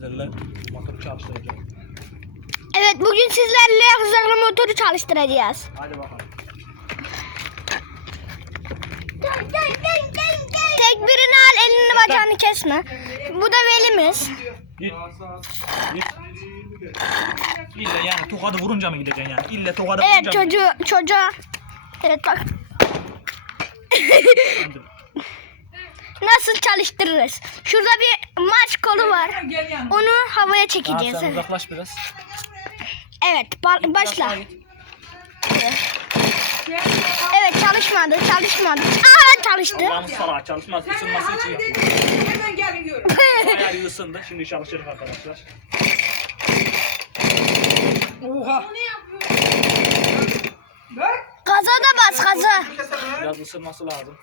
Sizlerle motoru çalıştıracağım. Evet bugün sizlerle hızlı motoru çalıştıracağız. Hadi bakalım. Tek birini al elini bacağını kesme. Bu da velimiz. Git. Git. İlle yani tokadı vurunca mı gideceksin yani? İlle tokadı Evet vurunca mı? çocuğu çocuğa. Evet bak nasıl çalıştırırız. Şurada bir maç kolu var. Onu havaya çekeceğiz. sen Evet, uzaklaş biraz. evet ba- başla. Evet çalışmadı çalışmadı. Aa çalıştı. Allah'ın salağı çalışmaz. Isınması için yapıyor. Hemen gelin görün. Bayağı ısındı. Şimdi çalışırız arkadaşlar. Oha. Gaza da bas gaza. Biraz ısınması lazım.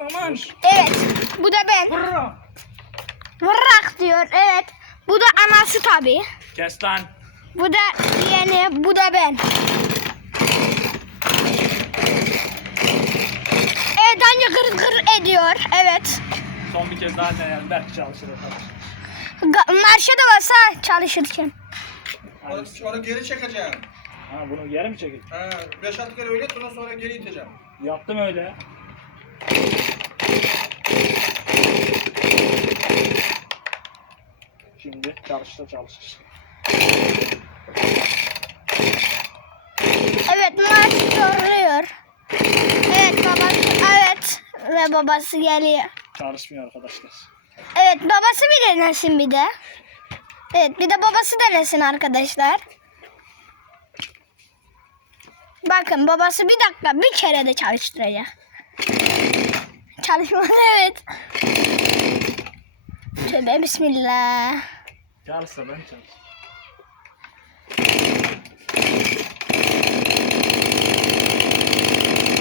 Aman. Evet bu da ben. Vurra. Vırrak diyor evet. Bu da anası tabii. Kes lan. Bu da yeğeni, bu da ben. Evet anne gır gır ediyor. Evet. Son bir kez daha deneyelim. Belki çalışır arkadaşlar. Ga- Marşa da basa çalışırken. Onu, onu geri çekeceğim. Ha, bunu geri mi çekeyim? Ha, 5-6 kere öyle sonra sonra geri iteceğim. Yaptım öyle. Şimdi çalışta çalışır. Evet marş soruyor. Evet babası evet ve babası geliyor. Çalışmıyor arkadaşlar. Evet babası bir denesin bir de. Evet bir de babası denesin arkadaşlar. Bakın babası bir dakika bir kere de çalıştıracak. Çalışmadı evet. Tövbe bismillah. Çalışsa ben çalış.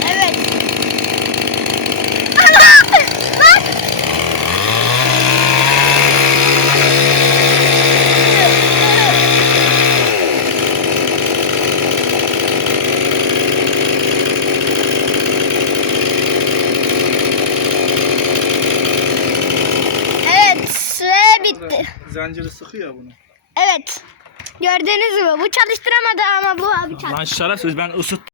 Evet. Ana! Evet. Zinciri sıkıyor bunu. Evet. Gördünüz mü? Bu çalıştıramadı ama bu abi çalıştırdı. Lan şerefsiz ben ısıt